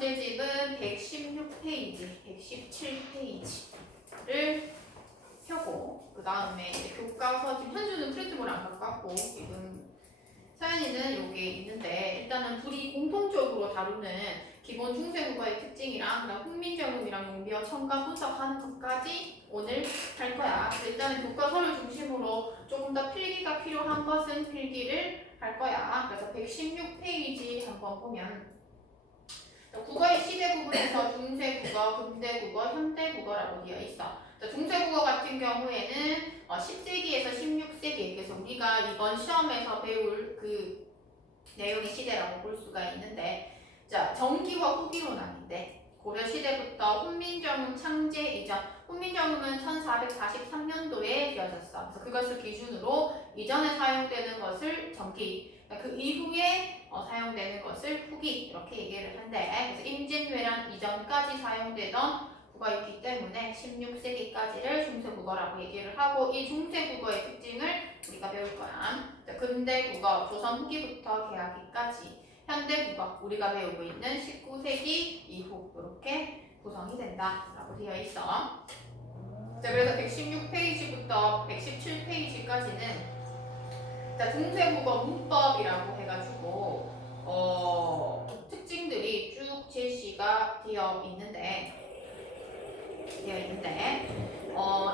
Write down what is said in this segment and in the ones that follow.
문제집은 116페이지, 117페이지를 펴고 그 다음에 교과서 지금 현주는 프린트본을 안 갖고 왔고 지금 서연이는 여기에 있는데 일단은 둘이 공통적으로 다루는 기본 중세국어의 특징이랑 그다음 훈민정음이랑 용비어 첨가 분석하는 것까지 오늘 할 거야. 일단은 교과서를 중심으로 조금 더 필기가 필요한 것은 필기를 할 거야. 그래서 116페이지 한번 보면 국어의 시대 구분에서 중세국어, 근대국어, 현대국어라고 되어 있어. 중세국어 같은 경우에는 10세기에서 16세기, 그래서 우리가 이번 시험에서 배울 그 내용의 시대라고 볼 수가 있는데, 자, 정기와 후기로 나뉜대. 고려 시대부터 훈민정음 창제 이전, 훈민정음은 1443년도에 되어졌어. 그래서 그것을 기준으로 이전에 사용되는 것을 정기, 그 이후에 사용되는 것을 후기 이렇게 얘기를 한대. 그래서 임진왜란 이전까지 사용되던 국어였기 때문에 16세기까지를 중세국어라고 얘기를 하고 이 중세국어의 특징을 우리가 배울 거야. 근대국어, 조선 후기부터 개화기까지, 현대국어, 우리가 배우고 있는 19세기 이후 이렇게 구성이 된다라고 되어 있어. 자, 그래서 116페이지부터 117페이지까지는 중세국어 문법이라고 해가지고 특징들이 쭉 제시가 되어 있는데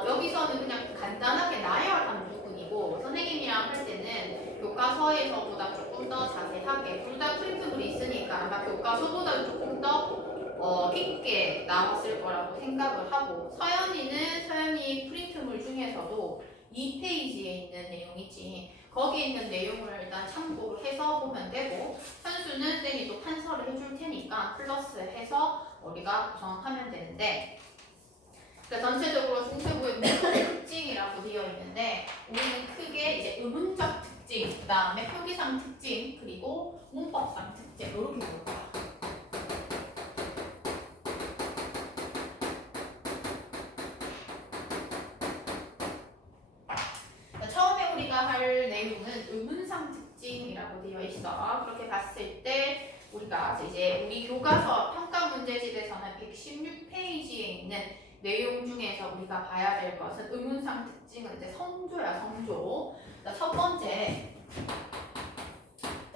여기서는 그냥 간단하게 나열한 부분이고 선생님이랑 할 때는 교과서에서보다 조금 더 자세하게 둘 다 프린트물이 있으니까 아마 교과서보다 조금 더 깊게 나왔을 거라고 생각을 하고 서연이 프린트물 중에서도 2페이지에 있는 내용이지 거기에 있는 내용을 일단 참고를 해서 보면 되고 현수는 쌤이 또 판서를 해줄 테니까 플러스 해서 우리가 구성하면 되는데 전체적으로 중세국어의 특징이라고 되어 있는데 우리는 크게 이제 의문적 특징, 그 다음에 표기상 특징, 그리고 문법상 특징 이렇게 볼 거야. 처음에 우리가 할 내용은 의문상 특징이라고 되어 있어. 그렇게 봤을 때 우리가 이제 우리 교과서 평가 문제집에서는 116페이지에 있는 내용 중에서 우리가 봐야 될 것은 의문상 특징은 이제 성조야, 성조. 첫 번째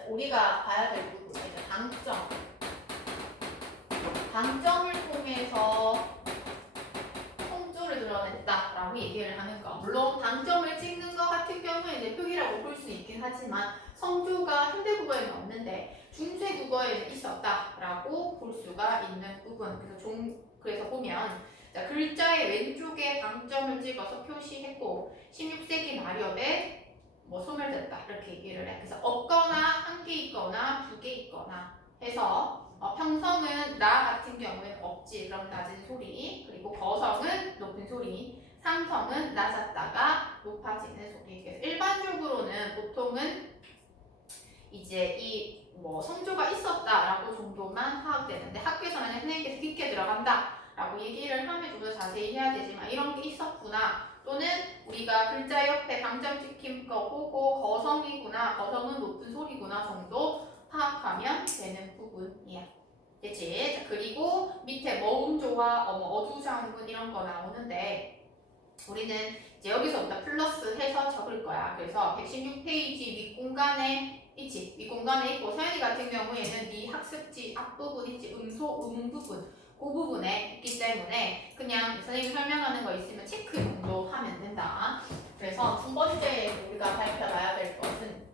우리가 봐야 될 부분은 이제 방점. 방점을 통해서 성조를 드러냈다라고 얘기를 하는 거. 물론 방점을 찍는 것 같은 경우에 이제 표기라고 볼 수 있긴 하지만 성조가 현대국어에는 없는데 중세국어에는 있었다라고 볼 수가 있는 부분. 그래서 보면 자, 글자의 왼쪽에 방점을 찍어서 표시했고 16세기 마렵에 소멸됐다 이렇게 얘기를 해. 그래서 없거나 한 개 있거나 두 개 있거나 해서 평성은 나 같은 경우에는 없지 그럼 낮은 소리, 그리고 거성은 높은 소리, 상성은 낮았다가 높아지는 소리. 그래서 일반적으로는 보통은 이제 이 성조가 있었다라고 정도만 파악되는데 학교에서는 선생님께서 깊게 들어간다 라고 얘기를 하면 좀 더 자세히 해야 되지만 이런 게 있었구나, 또는 우리가 글자 옆에 방점 찍힌 거 보고 거성이구나, 거성은 높은 소리구나 정도 파악하면 되는 부분이야. 됐지? 자, 그리고 밑에 머음조와 어두장군 이런 거 나오는데 우리는 이제 여기서부터 플러스 해서 적을 거야. 그래서 116페이지 윗공간에 있지. 윗공간에 있고 서연이 같은 경우에는 네 학습지 앞부분 있지. 음 부분. 그 부분에 있기 때문에 그냥 선생님이 설명하는 거 있으면 체크 정도 하면 된다. 그래서 두 번째 우리가 발표해야 될 것은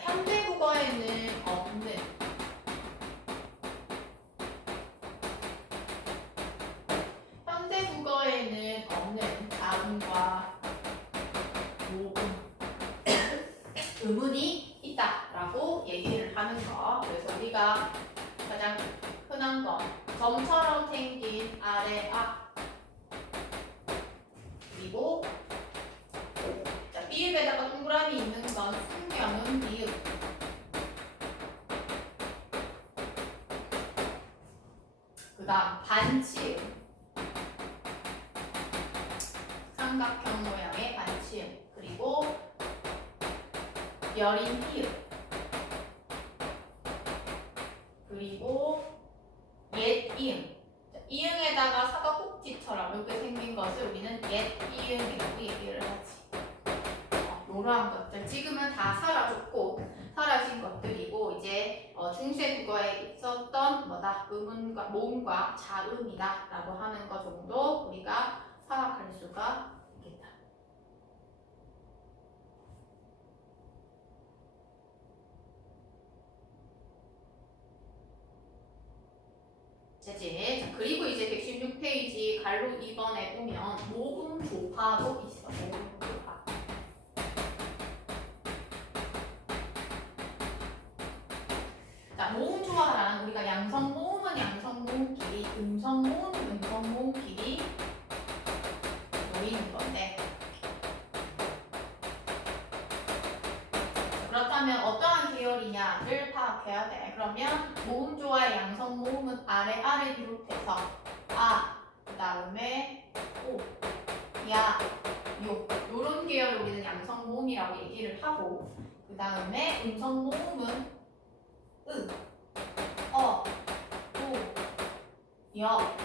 현대국어에는 없는 자음과 모음, 의문이 있다라고 얘기를 하는 거. 그래서 우리가 가장 흔한 거 점처럼 생긴 아래 아, 그리고 비읍에다가 동그라미 있는 건 숙명은 비읍, 그 다음 반치음, 삼각형 모양의 반치음, 그리고 여린 피읍, 그리고 옛 이응. 이응에다가 사과 꼭지처럼 이렇게 생긴 것을 우리는 옛 이응이라고 얘기를 하지. 이러한 것들 지금은 다 사라졌고 사라진 것들이고 이제 중세 국어에 있었던 뭐다 음운과 모음과 자음이다라고 하는 것 정도 우리가 파악할 수가 있겠다. 되지? 자, 그리고 이제 116페이지 갈로 2번에 보면 모음 조화도 있어. 모음 조화. 자, 모음 조화란 우리가 양성 모음은 양성 모음끼리, 음성 모음은 음성 모음끼리 놓이는 건데. 그렇다면 어떠한 계열이냐를 파악해야 돼. 그러면 모음 조화의 양성 모음은 아래 비롯해서 아, 그 다음에 오, 야, 요 요런 계열을 우리는 양성 모음이라고 얘기를 하고 그 다음에 음성 모음은 으, 어, 오, 여,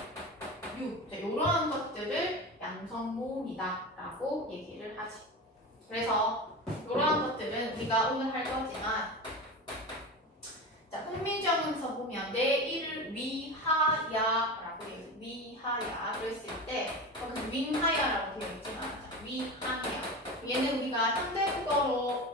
유 이러한 것들을 양성 모음이다라고 얘기를 하지. 그래서 이러한 것들은 우리가 오늘 할 거지만 자, 훈민정음서 보면 내 일을 위하야라고 되어 있어요. 위하야 그랬을 때 그 윙하야라고 되어 있지만 위하야 얘는 우리가 현대국어로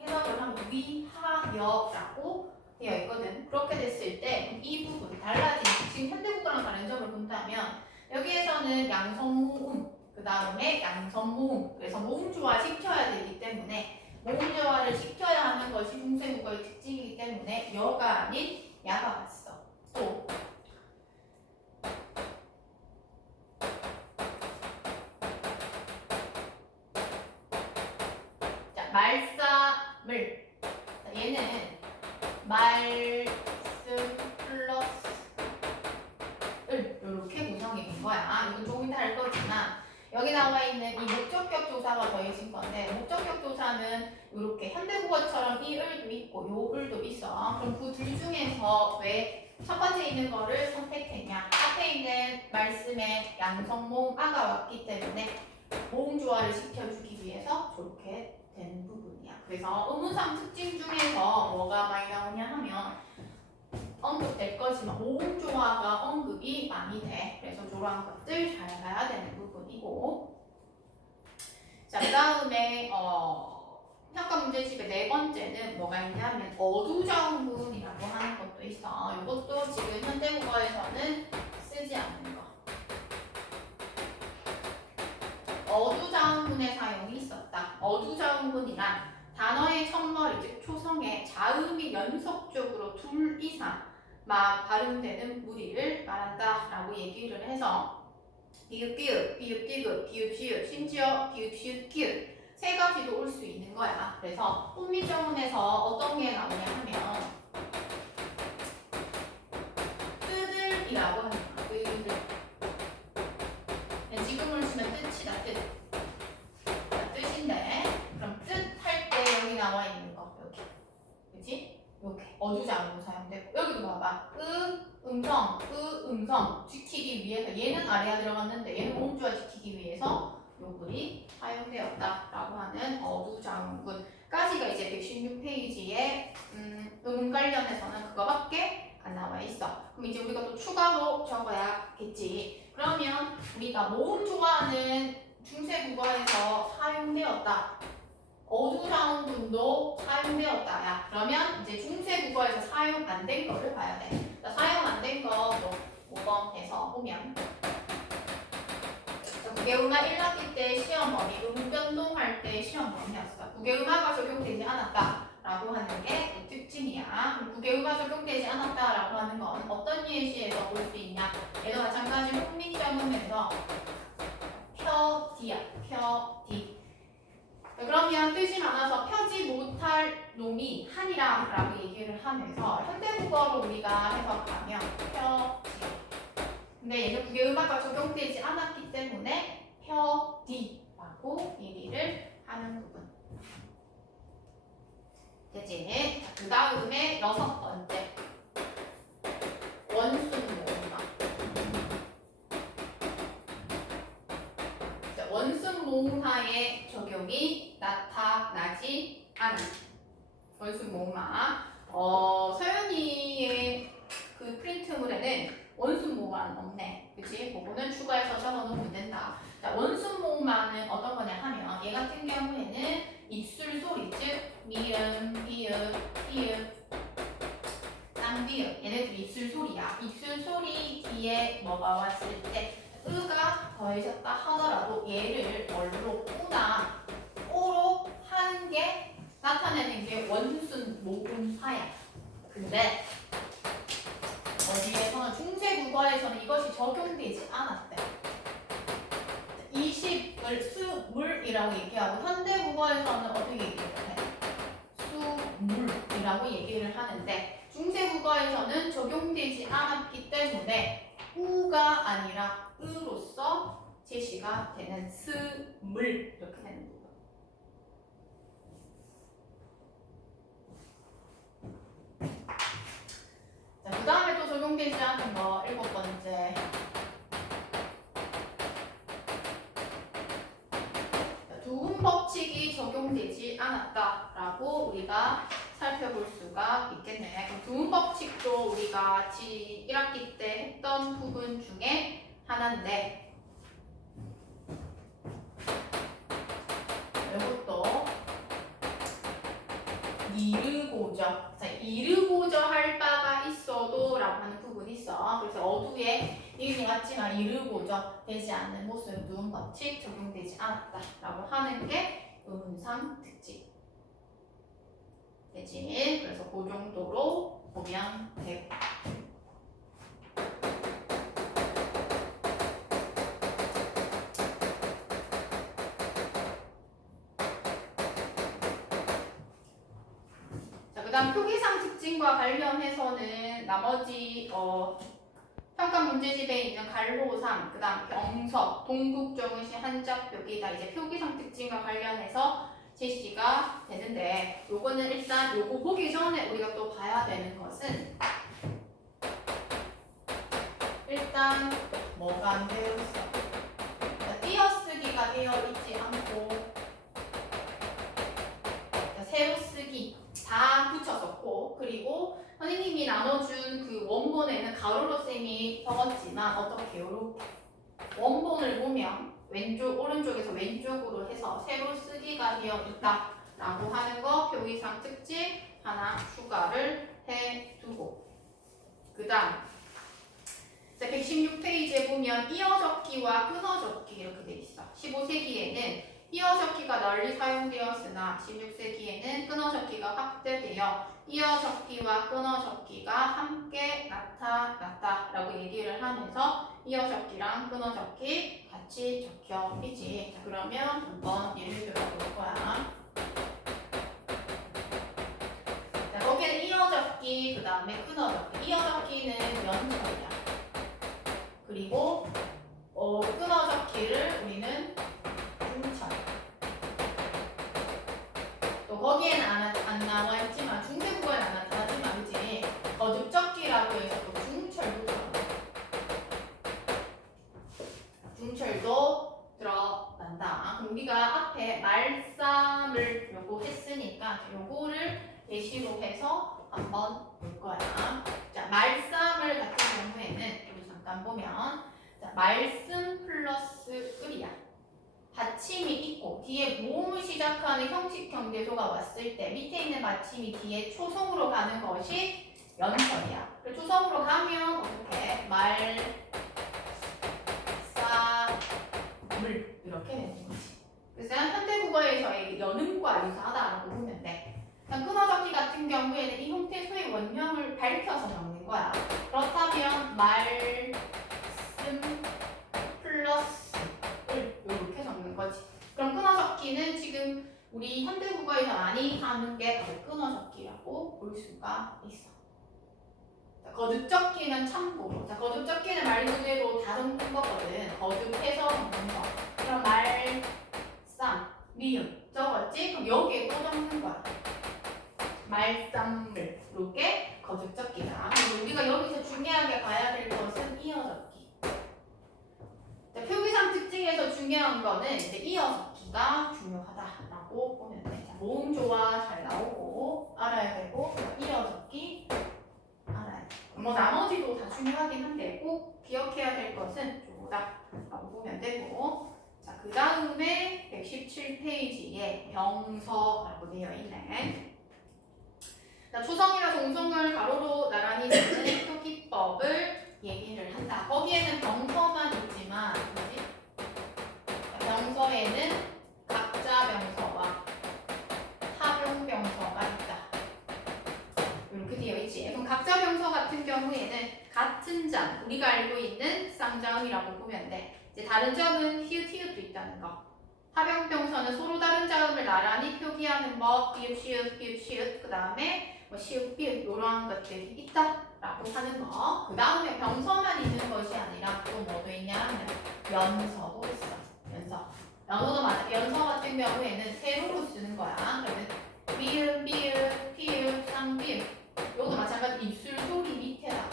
해석을 하면 위하여라고 되어 있거든. 그렇게 됐을 때 이 부분 달라진 지금 현대국어랑 다른 점을 본다면 여기에서는 양성모음 그 다음에 양성모음 그래서 모음조화 시켜야 되기 때문에 모음조화를 시켜야 하는 것이 중세국어의 특징이기 때문에 여가 아닌 야가 왔어. 또 자, 말싸물 얘는 말씀 플러스 을 이렇게 구성이 된 거야. 이건 조금 이따 할 거지만 여기 나와 있는 이 목적격 조사가 더해진 건데 목적격 조사는 이렇게 현대국어처럼 이 을도 있고 요 을도 있어. 그럼 그 둘 중에서 왜 첫 번째 있는 거를 선택했냐? 앞에 있는 말씀에 양성 모음 아가 왔기 때문에 모음 조화를 시켜주기 위해서 저렇게 된 부분이야. 그래서 의문상 특징 중에서 뭐가 많이 나오냐 하면 언급될 거지만 모음 조화가 언급이 많이 돼. 그래서 이러한 것들 잘 봐야 되는 부분이고 자, 그 다음에 평가 문제집의 네 번째는 뭐가 있냐면 어두정분이라고 하는 것도 있어. 이것도 지금 현대국어에서는 쓰지 않는 거. 어두자음문의 사용이 있었다. 어두자음문이란 단어의 첫머리 즉 초성에 자음이 연속적으로 둘 이상 막 발음되는 무리를 말한다라고 얘기를 해서 비읍 비읍 비읍 비읍 비읍 시읍 심지어 비읍 시읍 기읍 세 가지도 올 수 있는 거야. 그래서 혼미정문에서 어떤 게 나오냐 하면 뜨들이라고 하는 거야. 뜨들. 지금으로 치면 뜻이다. 뜻. 뜻인데 그럼 뜻 할 때 여기 나와 있는 거 여기. 그치? 이렇게 어두자음으로 사용되고 여기도 봐봐. 음성 지키기 위해서 얘는 아래가 들어갔는데 얘는 모음조화 지키기 위해서 요 글이 사용되었다라고 하는 어두자음문까지가 이제 116페이지에 음운 관련해서는 그거밖에 안 나와 있어. 그럼 이제 우리가 또 추가로 적어야겠지. 그러면 우리가 모음 조화는 중세 국어에서 사용되었다. 어두자음문도 사용되었다야. 그러면 이제 중세 국어에서 사용 안 된 거를 봐야 돼. 사용 안 된 거 5번에서 보면 국외음악 1학기 때 시험 범위, 음 변동할 때 시험 범위였어. 국외음악가 적용되지 않았다라고 하는 게 그 특징이야. 그럼 국외음악 적용되지 않았다라고 하는 건 어떤 예시에서 볼 수 있냐? 얘도 마찬가지로 훈민정음에서 펴디야, 펴디. 그러면 뜻이 많아서 펴지 못할 놈이 한이라 라고 얘기를 하면서 현대국어로 우리가 해석하면 펴지. 근데 얘는 국외음악과 적용되지 않았기 때문에 펴디라고 얘기를 하는 부분. 되지? 그 다음에 6번째. 원순 모음하에 적용이 나타나지 않은 원순 모음하. 서연이의 그 프린트물에는 원순 모음하는 없네. 그치? 그거는 추가해서 적어놓으면 된다. 자, 원순 모음하는 어떤 거냐 하면 얘 같은 경우에는 입술 소리, 즉 미음, 비읍, 히읗, 쌍비읍 얘네들 입술 소리야. 입술 소리 뒤에 뭐가 왔을 때 으가 더해졌다 하더라도 얘를 뭘로 우나 오로 하는 게 나타내는 게 원순 모음하야. 근데 어디에서는 중세국어에서는 이것이 적용되지 않았대. 20을 수물이라고 얘기하고 현대국어에서는 어떻게 얘기를 해? 수물이라고 얘기를 하는데 중세국어에서는 적용되지 않았기 때문에 우가 아니라 으로서 제시가 되는 스물 이렇게 되는 거예요. 자, 그 다음에 또 적용되지 않은 거 7번째. 두음 법칙이 적용되지 않았다라고 우리가 살펴볼 수가 있겠네. 그럼 두음 법칙도 우리가 1학기 때 했던 부분 중에 하나인데 이것도 이르고저. 자, 이르고저 할 바가 있어도 라고 하는 부분이 있어. 그래서 어두에 이름이 같지만 이르고저 되지 않는 모습 두음 법칙 적용되지 않았다 라고 하는 게 음상 특징 되지. 그래서 그 정도로 보면 되고. 자, 그 다음 표기상 특징과 관련해서는 나머지 평가 문제집에 있는 갈로삼, 그 다음 병석, 동국정의시 한자표기 다 이제 표기상 특징과 관련해서 제시가 되는데 요거는 일단 요거 보기 전에 우리가 또 봐야 되는 것은 일단 뭐가 안 되어 있어? 띄어쓰기가 되어 있지 않고 세로 쓰기 다 붙였었고 그리고 선생님이 나눠준 그 원본에는 가로로 쌤이 적었지만 어떻게 요렇게 원본을 보면 왼쪽 오른쪽에서 왼쪽으로 해서 세로 쓰기가 되어 있다라고 하는 거 표기상 특징 하나 추가를 해두고 그 다음 116페이지에 보면 이어적기와 끊어적기 이렇게 돼 있어. 15세기에는 이어적기가 널리 사용되었으나 16세기에는 끊어적기가 확대되어 이어적기와 끊어적기가 함께 나타났다라고 얘기를 하면서 이어적기랑 끊어적기 같이 적혀이지. 그러면 한번 예를 들어볼 거야. 자, 거기에는 이어적기 그 다음에 끊어적기. 이어적기는 연설이야. 그리고 끊어적기를 우리는 중철. 또 거기에는 안 나와 있지만 중세국어에는 안 나타나지만 그지? 거듭적기라고 해서 또 중철도 들어간다. 중철도 들어간다. 그럼 우리가 앞에 말싸움을 요거 했으니까 요거를 예시로 해서 한번 볼 거야. 자, 말싸움을 같은 경우에는 우리 잠깐 보면 자, 말씀 플러스 을이야. 받침이 있고 뒤에 모음을 시작하는 형식 경계소가 왔을 때 밑에 있는 받침이 뒤에 초성으로 가는 것이 연설이야. 그리고 초성으로 가면 어떻게 말싸물 이렇게 되는 거지. 그래서 현대국어에서의 연음과 유사하다라고 보면 돼. 끊어적기 같은 경우에는 이 형태 소의 원형을 밝혀서 적는 거야. 그렇다면 말씀 플러스 이렇게 적는 거지. 그럼 끊어적기는 지금 우리 현대국어에서 많이 하는 게 바로 끊어적기라고 볼 수가 있어. 자, 거듭적기는 참고로. 자, 거듭적기는 말 그대로 다 적는 거거든. 거듭해서 적는 거. 그럼 말쌈, 미음 적었지? 그럼 여기에 또 적는 거야. 말쌈물 이렇게 거듭적기다. 그리고 우리가 여기서 중요하게 봐야 될 것은 이어적기. 자, 표기상 특징에서 중요한 중요한 거는 이제 이어듣기가 중요하다라고 보면 돼. 자, 모음 조화 잘 나오고 알아야 되고 이어듣기 알아야 돼. 뭐 나머지도 다 중요하긴 한데 꼭 기억해야 될 것은 요거다라고 보면 되고. 자, 그 다음에 117페이지에 병서라고 되어 있네. 자, 초성이나 동성을 가로로 나란히 쓰는 표기법을 얘기를 한다. 거기에는 병서만 있지만, 뭐지? 병서에는 각자 병서와 타용 병서가 있다. 이렇게 되어 있지. 그럼 각자 병서 같은 경우에는 같은 장, 우리가 알고 있는 쌍자음이라고 보면 돼. 이제 다른 점은 히읗, 히읗도 있다는 거. 타병 병서는 서로 다른 자음을 나란히 표기하는 법, 히읗, 시읒, 히읗, 시읒, 그 다음에 뭐 시읒, 비읒 이러한 것들이 있다라고 하는 거. 그 다음에 병서만 있는 것이 아니라 또 뭐도 있냐 하면 연서도 있어. 연서. 연서도 맞아. 연서 같은 경우에는 세로로 쓰는 거야. 그러면 비읒, 비읒, 피읒, 쌍비읒. 이것도 마찬가지. 입술 소리 밑에다가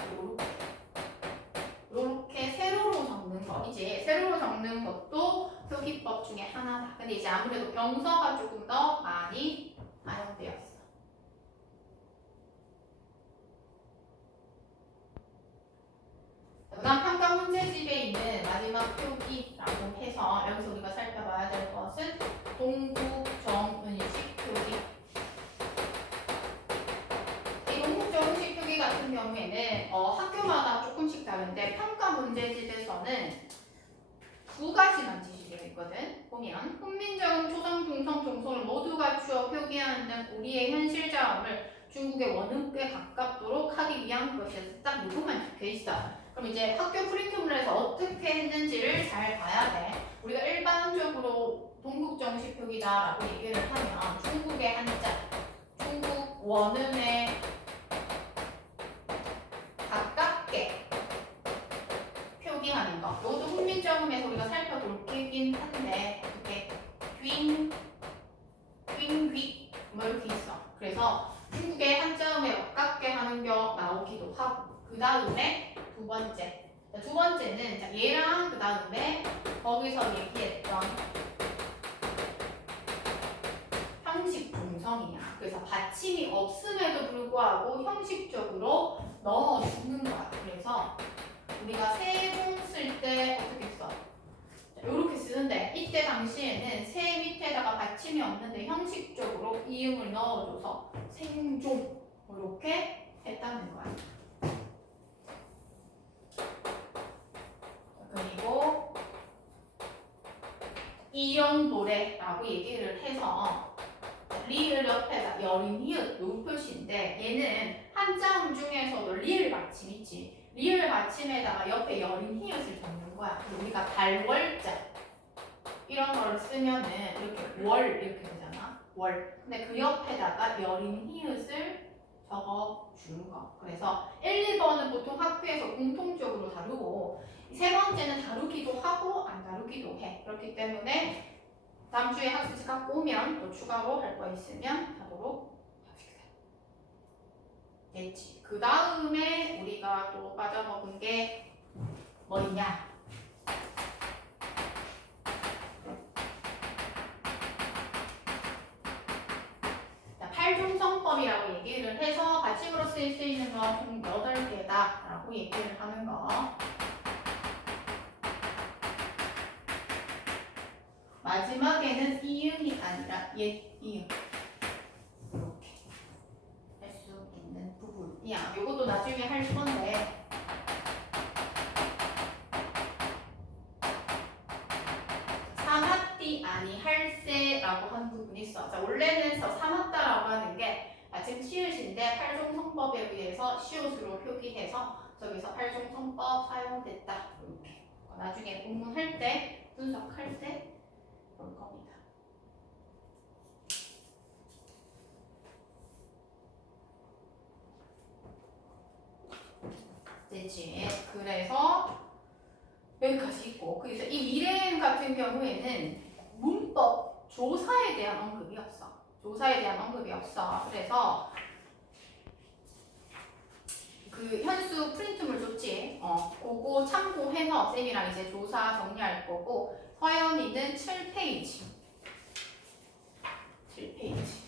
이렇게 세로로 적는 거. 이제 세로로 적는 것도 표기법 중에 하나다. 근데 이제 아무래도 병서가 조금 더 많이 사용되었어. 그다음 평가 문제집에 있는 마지막 표기라고 해서 여기서 우리가 살펴봐야 될 것은 동국정은식 표기. 이 동국정은식 표기 같은 경우에는 학교마다 조금씩 다른데 평가 문제집에서는 두 가지만 지시되어 있거든. 보면 훈민정음, 초성, 중성, 종성을 모두 갖추어 표기하는 등 우리의 현실 자음을 중국의 원음께 가깝도록 하기 위한 것이어서 딱 이것만 적혀 있어. 그럼 이제 학교 프린트물에서 어떻게 했는지를 잘 봐야 돼. 우리가 일반적으로 동국정식 표기다라고 얘기를 하면 중국의 한자, 중국 원음에 가깝게 표기하는 거. 이것도 훈민정음에서 우리가 살펴볼 게긴 한데 이렇게 dwi, dwi, 뭐 이렇게 있어. 그래서 중국의 한자음에 가깝게 하는 겨 나오기도 하고. 그 다음에 두 번째는 자, 얘랑 그 다음에 거기서 얘기했던 형식 중성이야. 그래서 받침이 없음에도 불구하고 형식적으로 넣어주는 거야. 그래서 우리가 세종 쓸 때 어떻게 써? 이렇게 쓰는데 이때 당시에는 세 밑에다가 받침이 없는데 형식적으로 이음을 넣어줘서 생종 이렇게 했다는 거야. 그리고 이연도래라고 얘기를 해서 리을 옆에다 여린 히읗 요 표시인데 얘는 한자음 중에서도 리을 받침 있지. 리을 받침에다가 옆에 여린 히읗을 적는 거야. 우리가 달월자 이런 거를 쓰면은 이렇게 월 이렇게 되잖아. 월. 근데 그 옆에다가 여린 히읗을 적어 주는 거. 그래서 1, 2번은 보통 학교에서 공통적으로 다루고 세 번째는 다루기도 하고 안 다루기도 해. 그렇기 때문에 다음 주에 학습지 갖고 오면 또 추가로 할 거 있으면 하도록 합시다. 됐지. 그 다음에 우리가 또 빠져먹은 게 뭐냐? 팔중성법이라고 얘기를 해서 받침으로 쓰일 수 있는 건 총 8개다 라고 얘기를 하는 거. 마지막에는 이응이 아니라 옛 이응 이렇게 할 수 있는 부분이야. 이것도 나중에 할 건데 사마띠 아니 할세라고 하는 부분이 있어. 자, 원래는 사마따라고 하는 게 지금 시읒인데 팔종성법에 의해서 시옷으로 표기해서 저기서 팔종성법 사용됐다. 이렇게 나중에 공문할 때 분석할 때 볼 겁니다. 됐지. 그래서 여기까지 있고 그래서 이 미래행 같은 경우에는 문법 조사에 대한 언급이 없어. 조사에 대한 언급이 없어. 그래서 그 현수 프린트물 줬지. 그거 참고해서 쌤이랑 이제 조사 정리할 거고 서연이는 7페이지. 7페이지.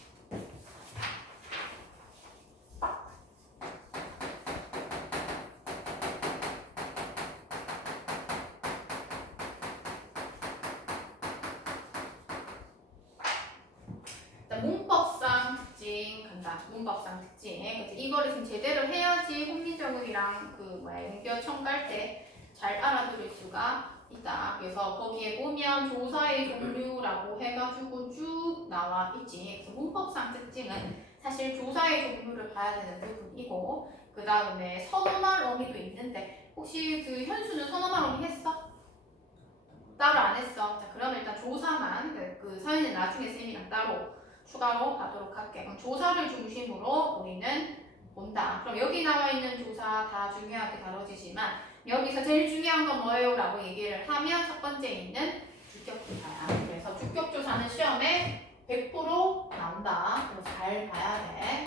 문법상 특징 간다. 문법상 특징. 그래서 이거를 지금 제대로 해야지 홍민정음이랑 연결 첨가할 때 잘 알아들을 수가 있다. 그래서 거기에 보면 조사의 종류라고 해가지고 쭉 나와 있지. 그래서 문법상 특징은 사실 조사의 종류를 봐야 되는 부분이고, 그 다음에 선호말 어미도 있는데 혹시 그 현수는 선호말 어미 했어? 따로 안 했어. 자, 그럼 일단 조사만 그 서연이 나중에 쌤이랑 따로 추가로 가도록 할게. 그럼 조사를 중심으로 우리는 본다. 그럼 여기 나와 있는 조사 다 중요하게 다뤄지지만 여기서 제일 중요한 건 뭐예요? 라고 얘기를 하면 첫 번째 있는 주격조사야. 그래서 주격조사는 시험에 100% 나온다. 그래서 잘 봐야 돼.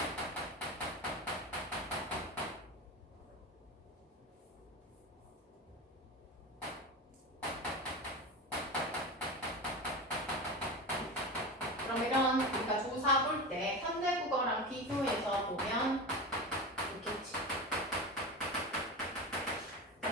그러면 우리가 조사 볼 때 현대국어랑 비교해서 보면 좋겠지.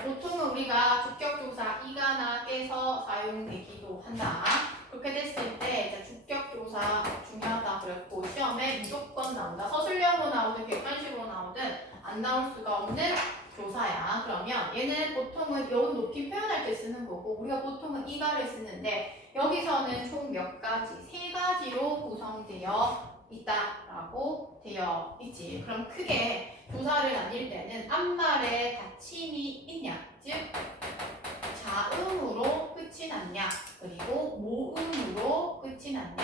보통은 우리가 주격조사 이가나 깨서 사용되기도 한다. 그렇게 됐을 때 주격조사 중요하다 그랬고 시험에 무조건 나온다. 서술형으로 나오든 객관식으로 나오든 안 나올 수가 없는 조사야. 그러면 얘는 보통은 여운 높이 표현할 때 쓰는 거고 우리가 보통은 이가를 쓰는데 여기서는 총 몇 가지? 3가지로 구성되어 있다라고 되어 있지. 그럼 크게 조사를 나뉠 때는 앞말에 받침이 있냐, 즉 자음으로 끝이 났냐, 그리고 모음으로 끝이 났냐,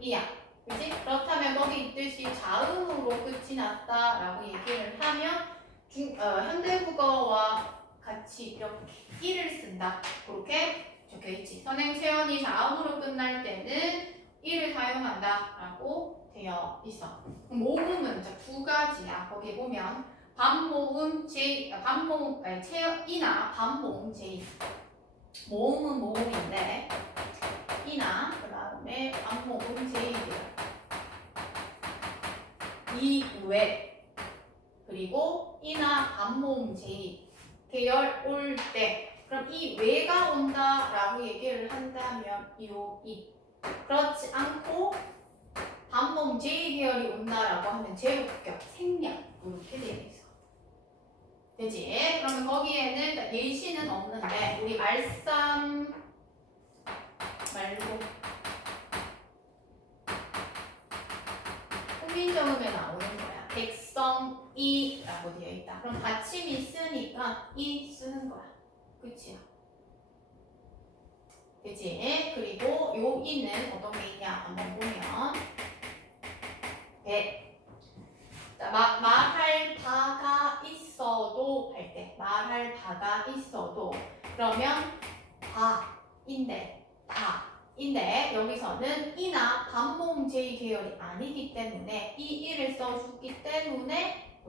이야. 그치? 그렇다면 거기 있듯이 자음으로 끝이 났다라고 얘기를 하면 현대국어와 같이 이렇게 이를 쓴다. 그렇게 적혀있지. 선행 체언이 자음으로 끝날 때는 이를 사용한다라고 되어 있어. 모음은 두 가지야. 거기 보면 반모음 제 반모음 체이나 반모음 제 모음은 모음인데 이나 그 다음에 반모음 제이들 이외 그리고 이나 반모음 제이 계열 올 때 그럼 이 외가 온다라고 얘기를 한다면 이 그렇지 않고 반모음 제이 계열이 온다라고 하면 제국격 생략 이렇게 되어 있어. 되지? 그러면 거기에는 예시는 없는데 우리 말쌈 말고 홍민정음에 나오는 거야. 백성이라고 되어 있다. 그럼 받침이 있으니까 이 쓰는 거야. 그치요? 되지? 그리고 요 이는 어떤 게 있냐 한번 보면 배. 자, 말할 바가 있어도 할 때 말할 바가 있어도 그러면 바인데 여기서는 이나 반모음 제이 계열이 아니기 때문에 이 이를 써주기 때문에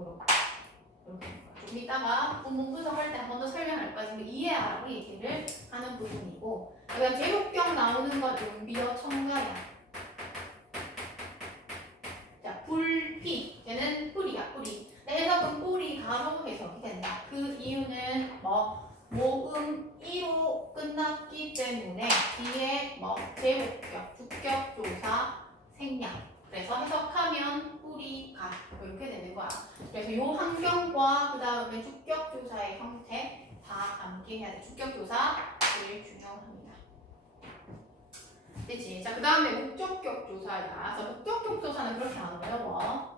이렇게 좀 이따가 본문 분석할 때 한 번 더 설명할 거야. 지금 이해하라고 얘기를 하는 부분이고 그다음 제국격 나오는 건 용비어 첨가야. 자, 불피 걔는 뿌리야 뿌리. 해석은 뿌리 가로 해석이 된다. 그 이유는 모음 이로 끝났기 때문에 뒤에 제국격, 주격조사, 생략. 그래서 해석하면 뿌리가 이렇게 되는 거야. 그래서 요 환경과 그 다음에 주격조사의 형태 다 암기해야 돼. 주격조사 제일 중요합니다. 됐지? 자, 그 다음에 목적격 조사야. 그래서 목적격 조사는 그렇게 안 어려워.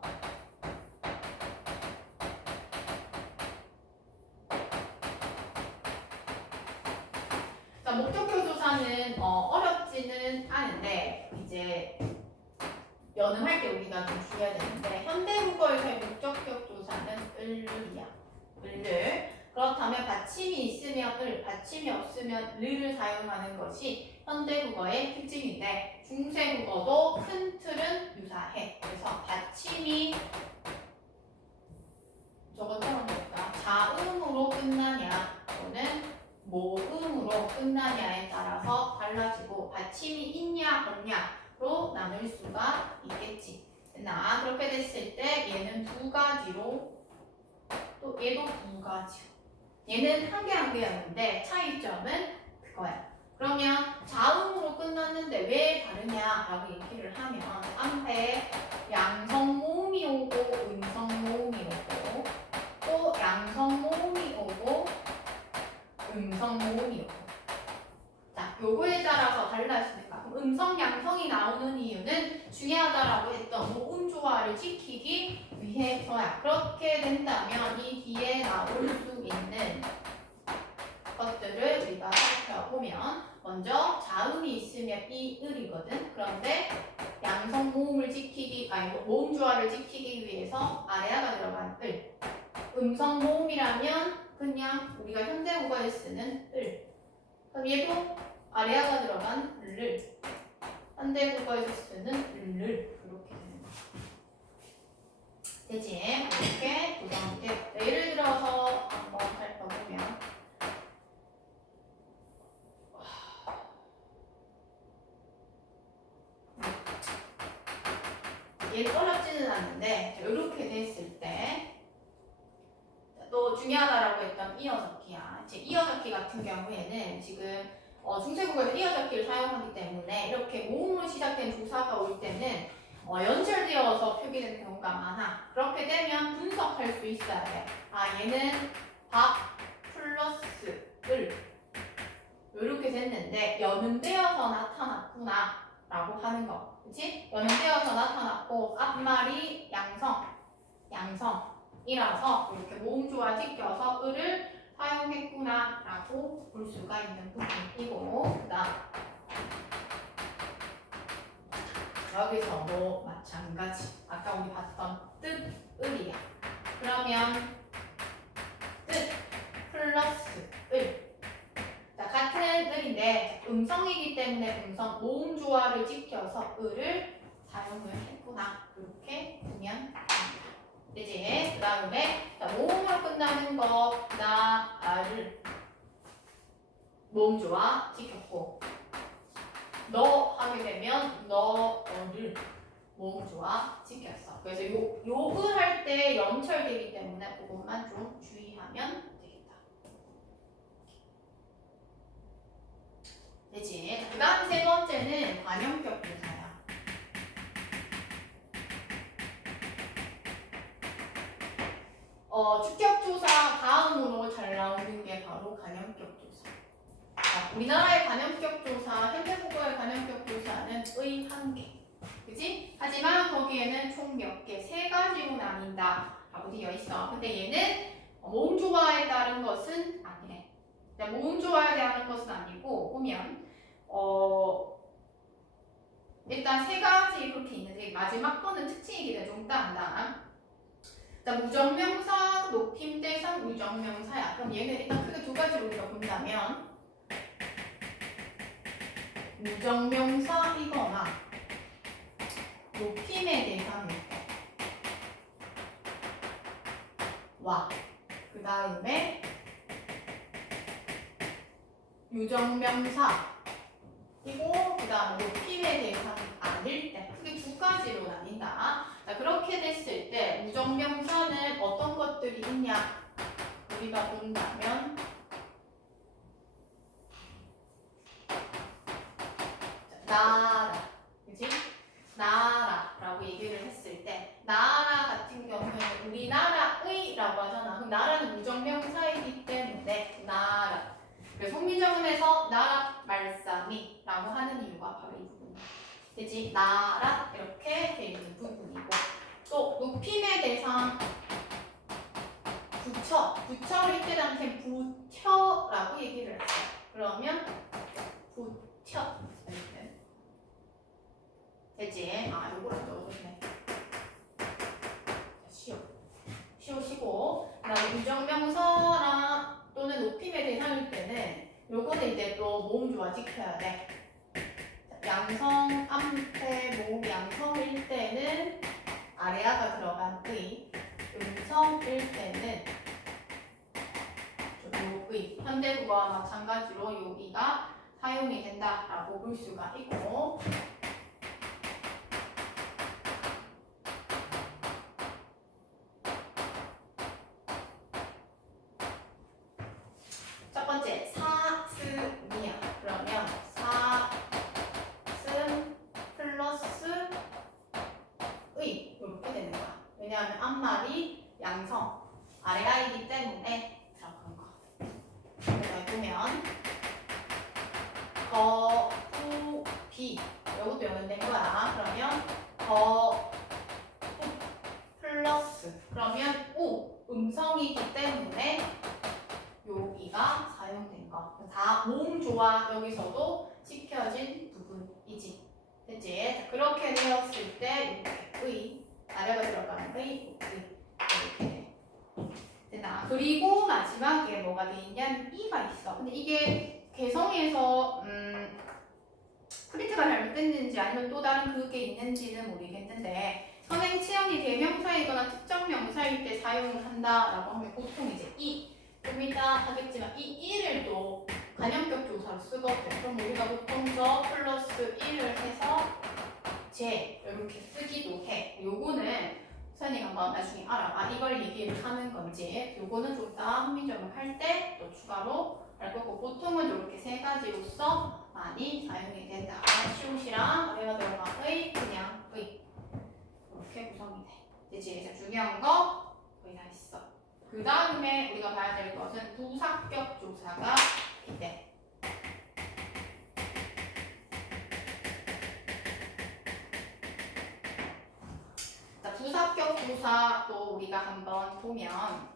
자, 목적격 조사는 어렵지는 않은데 이제 연음할 때 우리가 좀 주의해야 되는데 현대국어에서의 목적격 조사는 을이야. 을을. 그렇다면 받침이 있으면 을, 받침이 없으면 르를 사용하는 것이 현대국어의 특징인데 중세국어도 큰 틀은 유사해. 그래서 받침이 저것처럼 볼까? 자음으로 끝나냐 또는 모음으로 끝나냐에 따라서 달라지고 받침이 있냐 없냐로 나눌 수가 있겠지. 나 그렇게 됐을 때 얘는 두 가지로 또 얘도 두 가지로 얘는 한 개 한 개였는데 차이점은 그거야. 그러면 자음으로 끝났는데 왜 다르냐라고 얘기를 하면 앞에 양성 모음이 오고 음성 모음이 오고 또 양성 모음이 오고 음성 모음이 오고 자, 요거에 따라서 달라지니까 음성 양성이 나오는 이유는 중요하다라고 했던 모음 조화를 지키기 위해서야. 그렇게 된다면 이 뒤에 나올 수 있는 것들을 우리가 살펴보면 먼저 자음이 있으면 이 을이거든. 그런데 양성 모음을 지키기 모음 조화를 지키기 위해서 아래아가 들어간 을. 음성 모음이라면 그냥 우리가 현대국어에 쓰는 을. 그럼 얘도 아래아가 들어간 를. 현대국어에서 쓰는 를. 이렇게 되는 거야. 되지? 이렇게 구성이 돼. 예를 들어서 한번 살펴보면 얘는 어렵지는 않은데 이렇게 됐을 때 또 중요하다라고 했던 이어적기야. 이제 이어적기 같은 경우에는 지금 중세국어에서 이어적기를 사용하기 때문에 이렇게 모음으로 시작된 조사가 올 때는 연결되어서 표기되는 경우가 많아. 그렇게 되면 분석할 수 있어야 돼. 아 얘는 밥 플러스 을 이렇게 됐는데 연음되어서 나타났구나 라고 하는 거. 그치? 연음되어서 나타났고 앞말이 양성이라서 이렇게 모음 조화 지켜서 을을 사용했구나 라고 볼 수가 있는 부분이고 그다음 여기서도 마찬가지. 아까 우리 봤던 뜻 을이야. 그러면 뜻 플러스 을. 자, 같은 을인데 음성이기 때문에 음성 모음 조화를 지켜서 을을 사용을 했구나. 이렇게 보면 됩니다. 되지? 그 다음에 모음으로 끝나는 거 나, 아를 모음 조화 지켰고 너 하게 되면 너, 어를 모음 조화 지켰어. 그래서 요을 할 때 연철되기 때문에 그것만 좀 주의하면 되겠다. 되지? 그 다음 세 번째는 관형격 조사야. 주격조사 다음으로 잘 나오는 게 바로 관형격조사. 우리나라의 관형격조사, 현대국어의 관형격조사는 의 한 개. 그지? 하지만 거기에는 총 몇 개? 세 가지로 나뉜다. 라고 되어 있어. 근데 얘는 모음 조화에 따른 것은 아니래. 모음 조화에 따른 것은 아니고, 보면, 일단 세 가지 이렇게 있는데, 마지막 거는 특징이기 때문에 좀 따른다. 자, 무정명사, 높임대상, 유정명사야. 그럼 얘는 일단 크게 두 가지로 우리가 본다면 무정명사이거나 높임의 대상일 때 와, 그 다음에 유정명사 이고 그 다음에 높임의 대상이 아닐 때 크게 두 가지로 나뉜다. 자, 그렇게 됐을 때 무정명사는 어떤 것들이 있냐 우리가 본다면 나라, 그치? 나라라고 얘기를 했을 때 나라 같은 경우에는 우리나라의라고 하잖아. 그럼 나라는 무정명사이기 때문에 나라. 그래서 송민정음에서 나라 말싸미라고 하는 이유가 바로 이 부분이야. 그치? 나라 이렇게 돼 있는 부분이고 또 높임의 대상 부처를 이때 당시에 부처라고 얘기를 했어요. 그러면 부처 되지? 아, 요거를 적어줬네. 쉬우시고 그다음에 유정명사랑 또는 높임의 대상일 때는 요거는 이제 또 모음 조화 지켜야 돼. 양성, 암태, 모음 양성일 때는 아래아가 들어간 의, 음성일 때는 의, 현대국어와 마찬가지로 여기가 사용이 된다라고 볼 수가 있고 첫 번째 사슴이야. 그러면 사슴 플러스 의 이렇게 되는 거야. 왜냐하면 앞말이 양성 아래가이기 때문에 들어간 거. 그다음에 보면 거푸비 이것도 연결된 거야. 그러면 거푸 플러스 그러면 우 음성이기 때문에 여기가 사용된 거. 다 모음 조화 여기서도 지켜진 부분이지. 됐지? 자, 그렇게 되었을 때 이렇게 의 아래가 들어가는 의 이렇게 된다. 그리고 마지막에 뭐가 돼 있냐면 이가 있어. 근데 이게 개성에서 프린트가 잘못됐는지 아니면 또 다른 그게 있는지는 모르겠는데 선행 체형이 대명사이거나 특정 명사일 때 사용을 한다라고 하면 보통 이제 좀 이따 하겠지만 이 이를 또 간접격 조사로 쓰거든. 그럼 우리가 보통 저 플러스 1을 해서 제 이렇게 쓰기도 해. 요거는 선생님 한번 나중에 알아봐. 이걸 얘기를 하는 건지 요거는 좀 이따 흥미점을 할 때 또 추가로 알 거고 보통은 이렇게 세 가지로서 많이 사용이 된다. 시옷이랑 아래가 들어간 의, 그냥 의 이렇게 구성이 돼. 이제 자, 중요한 거 거의 다 있어. 그 다음에 우리가 봐야 될 것은 부사격 조사가 있대. 자, 부사격 조사도 우리가 한번 보면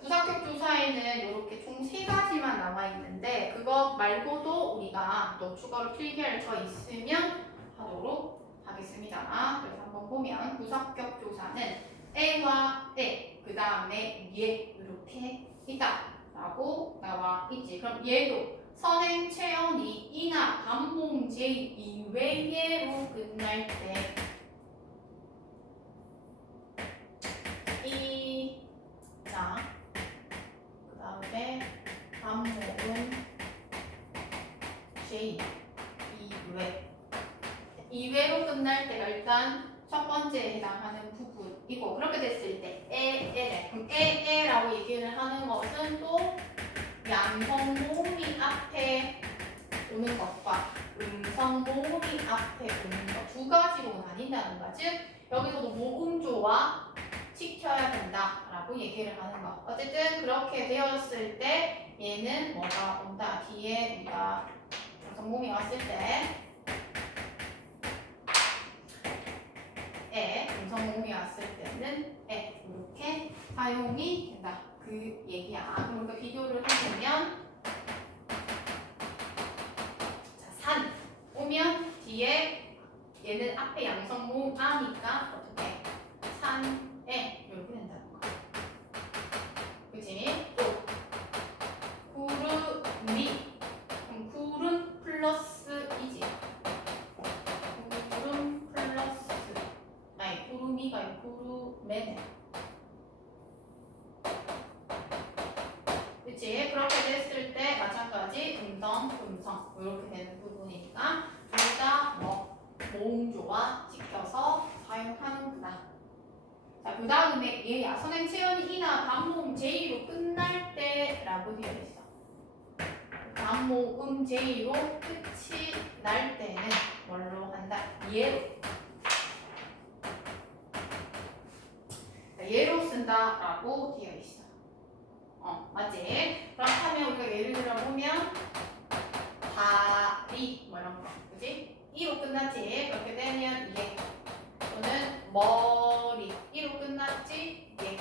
부사격 조사에는 이렇게 총 3가지만 나와 있는데 그것 말고도 우리가 또 추가로 필기할 거 있으면 하도록 하겠습니다. 그래서 한번 보면 부사격 조사는 에와 에, 그 다음에 예 이렇게 있다 라고 나와 있지. 그럼 얘도 선행 체언이 이나 반봉 제 이외로 끝날 때 이, 자, 그 다음에 반복은 J 이외로 끝날 때가 일단 첫 번째에 해당하는 부분이고 그렇게 됐을 때 에에 그럼 에에라고 얘기를 하는 것은 또 양성 모음이 앞에 오는 것과 음성 모음이 앞에 오는 것 두 가지로 나뉜다는 거. 즉 여기서도 모음조와 지켜야 된다라고 얘기를 하는 거. 어쨌든 그렇게 되었을 때 얘는 뭐가 온다. 뒤에 우리가 음성모음이 왔을 때 음성모음이 왔을 때는 이렇게 사용이 된다. 그 얘기야. 그러니까 비교를 해보면 자, 산 오면 뒤에 얘는 앞에 양성모음 아니까 어떻게 산에 이렇게 된다는 거야. 그치? 또 구름이 그럼 구름 플러스 이지. 구름 플러스 아니 구름이가 아니고 구름매네. 그치? 그렇게 됐을 때 마찬가지 음성 이렇게 되는 부분이니까 둘 다 뭐 모음조와 지켜서 사용하는구나. 자, 그 다음에 얘야 선행 체언이 이나 반모음 제이로 끝날 때라고 되어 있어. 반모음 제이로 끝이 날 때는 뭘로 한다? 예로. 예로 쓴다라고 되어 있어. 맞지? 그렇다면 우리가 예를 들어 보면 다리 뭐 이런 거, 그지? 이로 끝났지? 그렇게 되면 예. 또는 머리 이로 끝났지? 예.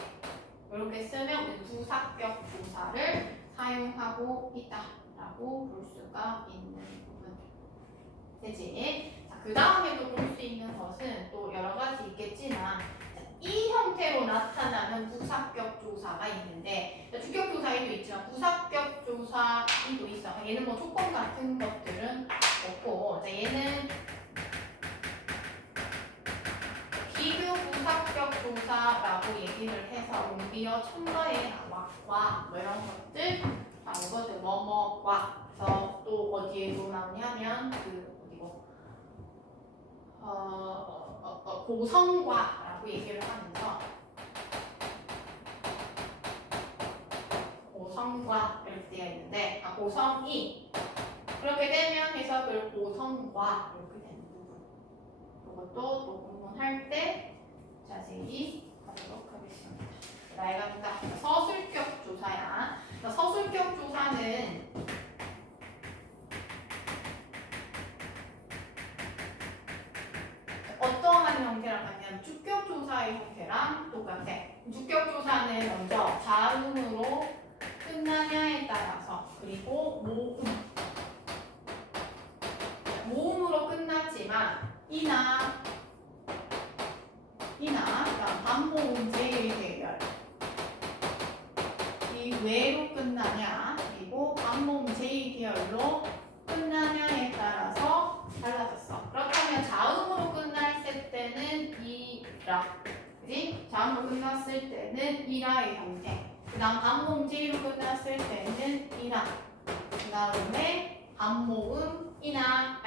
이렇게 쓰면 우리 부사격 조사를 사용하고 있다라고 볼 수가 있는 부분. 되지? 자, 그 다음에 또 볼 수 있는 것은 또 여러 가지 있겠지만 이 형태로 나타나는 부사격 조사가 있는데 주격 조사에도 있지만 부사격 조사도 있어. 얘는 뭐 조건 같은 것들은 없고 자, 얘는 비교 부사격 조사라고 얘기를 해서 해서 용비어 첨가에 나와 와 뭐 이런 것들 이것을 뭐뭐과 그래서 또 어디에도 나오냐면 그 어디고 고성과라고 얘기를 하면서 고성과 이렇게 되어 있는데 고성이 그렇게 되면 해석을 고성과 이렇게 되는 부분 이것도 또 공부할 때 자세히 하도록 하겠습니다. 나이가 서술격 조사야. 서술격 조사는 어떠한 형태랑 같냐면 주격 조사의 형태랑 똑같아. 주격 조사는 먼저 자음으로 끝나냐에 따라서 그리고 모음으로 끝났지만 이나 그다음 반모음 제1계열 이 외로 끝나냐 그리고 반모음 제2계열로 끝나냐에 따라서 달라졌어. 그렇다면 자음으로 끝났을 때는 이라, 그지? 자음으로 끝났을 때는 이라의 형태. 그다음 반모음 제2로 끝났을 때는 이라. 그다음에 반모음 이나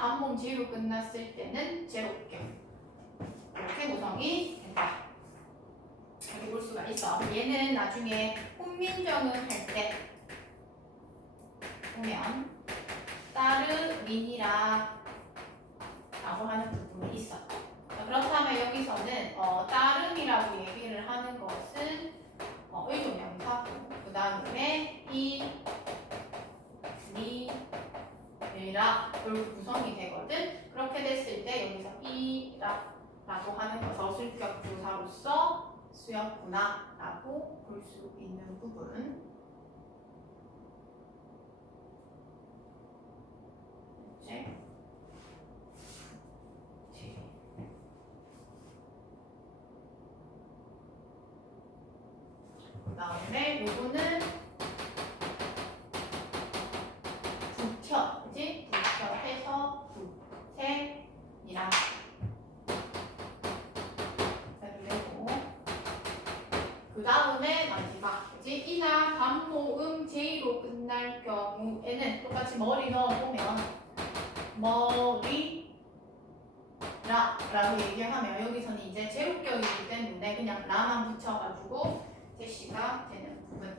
반모음 제2로 끝났을 때는 제로격. 이렇게 구성이 된다. 이렇게 볼 수가 있어. 얘는 나중에 훈민정음 할 때 보면 따르민이라 라고 하는 부분이 있어. 그렇다면 여기서는 따름이라고 얘기를 하는 것은 의존명사고 그 다음에 이라 이렇게 구성이 되거든. 그렇게 됐을 때 여기서 이라라고 하는 거 서술격 조사로서 쓰였구나 라고 볼 수 있는 부분. 그 다음에 요거는 부처, 그지? 부처해서 부채이라 되고 그 다음에 마지막, 그지? 이나 반모음 제2로 끝날 경우에는 똑같이 머리 넣어보면 머리 라라고 얘기하면 여기서는 이제 제국격이기 때문에 그냥 라만 붙여가지고 제시가 되는 부분.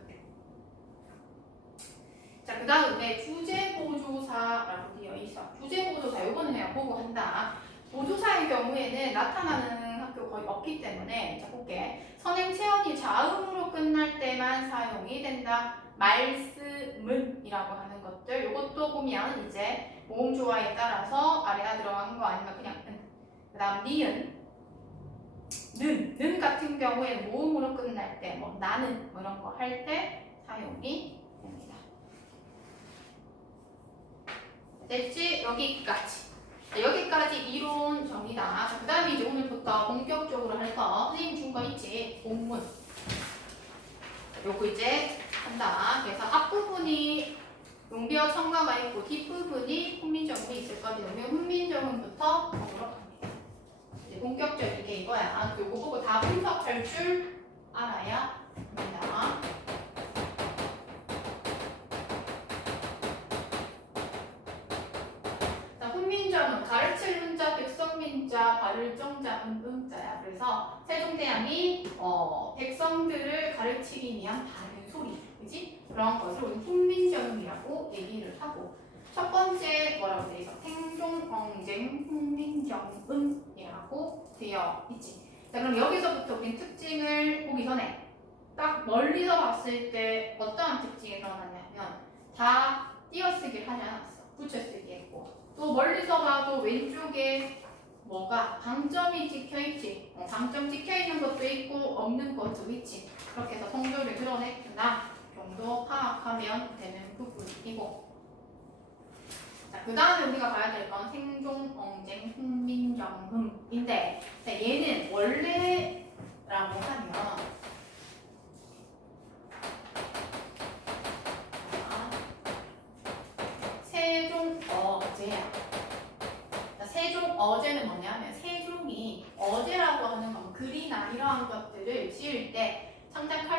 자, 그 다음에 주제보조사라고 되어 있어. 주제보조사 요거는 그냥 보고 한다. 보조사의 경우에는 나타나는 학교 거의 없기 때문에 자 볼게. 선행 체언이 자음으로 끝날 때만 사용이 된다. 말씀은이라고 하는 것들 요것도 보면 이제 모음 조화에 따라서 아래가 들어가는 거 아니면 그냥 그 다음 니은 는 같은 경우에 모음으로 끝날 때 뭐 나는 뭐 이런 거 할 때 사용이 됩니다. 됐지? 여기까지. 자, 여기까지 이론 정리다. 그 다음에 이제 오늘부터 본격적으로 할 거 선생님 준 거 있지? 본문. 요거 이제 한다. 그래서 앞부분이 용비어 첨가가 있고 뒷부분이 훈민정음이 있을 거거든요. 훈민정음부터 보도록 합니다. 이제 본격적이게 이거야. 요거 보고 다 분석할 줄 알아야 합니다. 자, 훈민정음 가르칠 문자, 백성민자, 발을 정자, 음자야. 그래서 세종대왕이 백성들을 가르치기 위한 바른 소리, 그지? 그런 것을 우리 훈민정음이라고 얘기를 하고 첫 번째 뭐라고 돼 있어? 생종엉쟁 훈민정음이라고 되어 있지. 자, 그럼 여기서부터 우린 특징을 보기 전에 딱 멀리서 봤을 때 어떠한 특징이 드러나냐면 다 띄어쓰기를 하지 않았어. 붙여쓰기 했고 또 멀리서 봐도 왼쪽에 뭐가 방점이 찍혀있지. 방점 찍혀있는 것도 있고 없는 것도 있지. 그렇게 해서 성조를 드러냈구나 정도 파악하면 되는 부분이고 자, 그 다음에 우리가 봐야 될 건 생종엉쟁 훈민정음인데 자, 얘는 원래라고 하면 세종어제야. 세종어제는 뭐냐면 세종이 어제라고 하는 건 글이나 이러한 것들을 지을 때 창작할